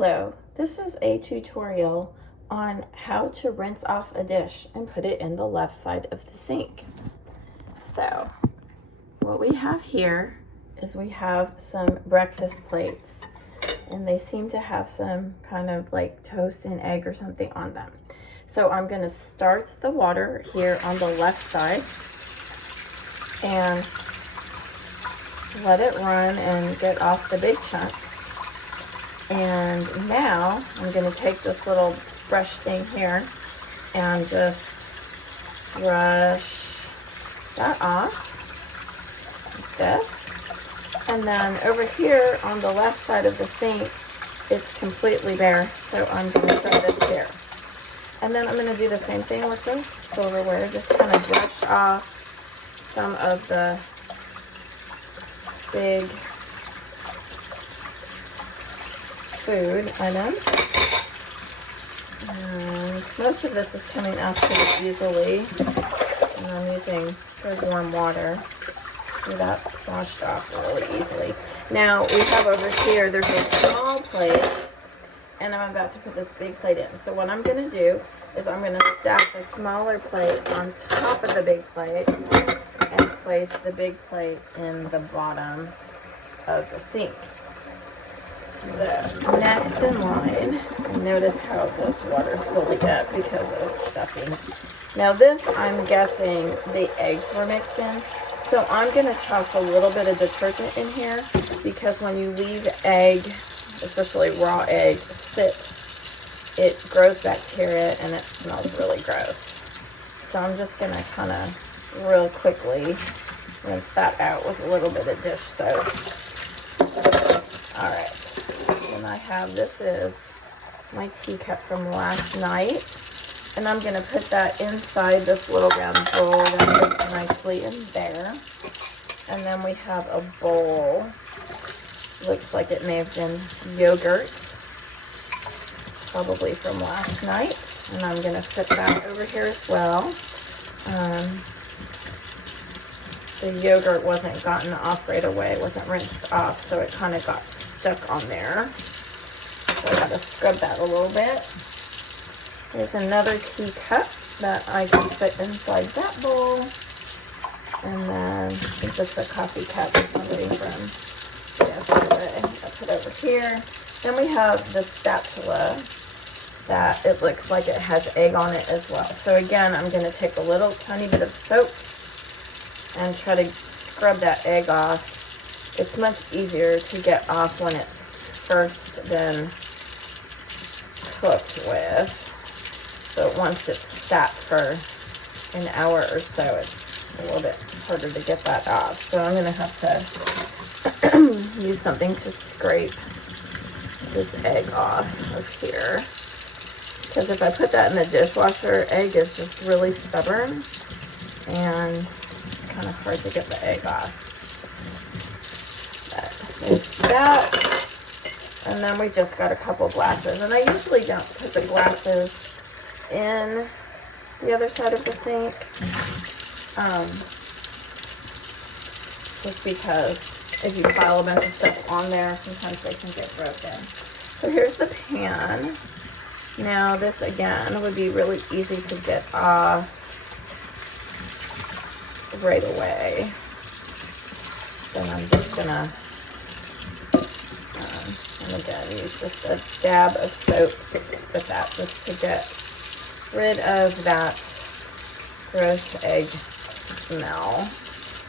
Hello, this is a tutorial on how to rinse off a dish and put it in the left side of the sink. So what we have here is we have some breakfast plates, and they seem to have some kind of like toast and egg or something on them. So I'm going to start the water here on the left side and let it run and get off the big chunks. And now I'm going to take this little brush thing here and just brush that off like this. And then over here on the left side of the sink, it's completely bare, so I'm going to throw this here. And then I'm going to do the same thing with the silverware, just kind of brush off some of the big food items. And most of this is coming out pretty easily. And I'm using good warm water to get that washed off really easily. Now we have over here, there's a small plate, and I'm about to put this big plate in. So what I'm going to do is I'm going to stack the smaller plate on top of the big plate and place the big plate in the bottom of the sink. So next in line, notice how this water's filling up because of stuffing. Now this, I'm guessing the eggs were mixed in. So I'm going to toss a little bit of detergent in here because when you leave egg, especially raw egg, sit, it grows bacteria and it smells really gross. So I'm just going to kind of real quickly rinse that out with a little bit of dish soap. All right. And I have, this is my teacup from last night, and I'm going to put that inside this little round bowl that fits nicely in there. And then we have a bowl, looks like it may have been yogurt, probably from last night, and I'm going to put that over here as well. The yogurt wasn't gotten off right away, wasn't rinsed off, so it kind of got stuck on there. So I got to scrub that a little bit. There's another teacup that I can fit inside that bowl. And then I think this is a coffee cup something from yesterday. I'll put over here. Then we have the spatula that it looks like it has egg on it as well. So again, I'm going to take a little tiny bit of soap and try to scrub that egg off. It's much easier to get off when it's first been cooked with. So once it's sat for an hour or so, it's a little bit harder to get that off. So I'm going to have to use something to scrape this egg off of here. Because if I put that in the dishwasher, egg is just really stubborn and it's kind of hard to get the egg off. There's that, and then we just got a couple glasses, and I usually don't put the glasses in the other side of the sink, just because if you pile a bunch of stuff on there, sometimes they can get broken. So here's the pan. Now this again would be really easy to get off right away. So I'm just gonna and again, use just a dab of soap with that just to get rid of that gross egg smell.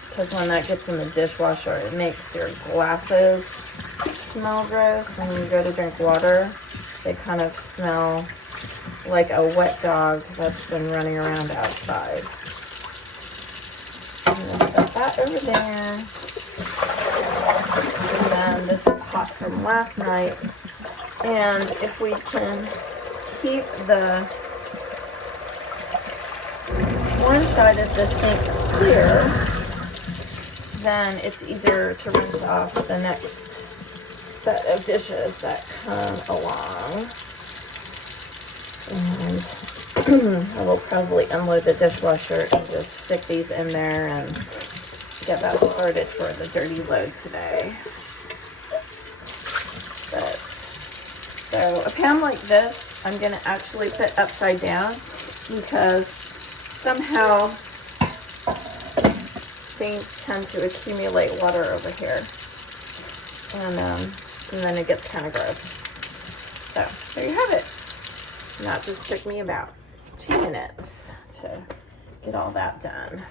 Because when that gets in the dishwasher, it makes your glasses smell gross. When you go to drink water, they kind of smell like a wet dog that's been running around outside. I'm going to put that over there. And then this pot from last night. And if we can keep the one side of the sink clear, then it's easier to rinse off the next set of dishes that come along. And I will probably unload the dishwasher and just stick these in there and get that started for the dirty load today. But So a pan like this, I'm going to actually put upside down because somehow things tend to accumulate water over here. And then it gets kind of gross. So there you have it. And that just took me about 2 minutes to get all that done.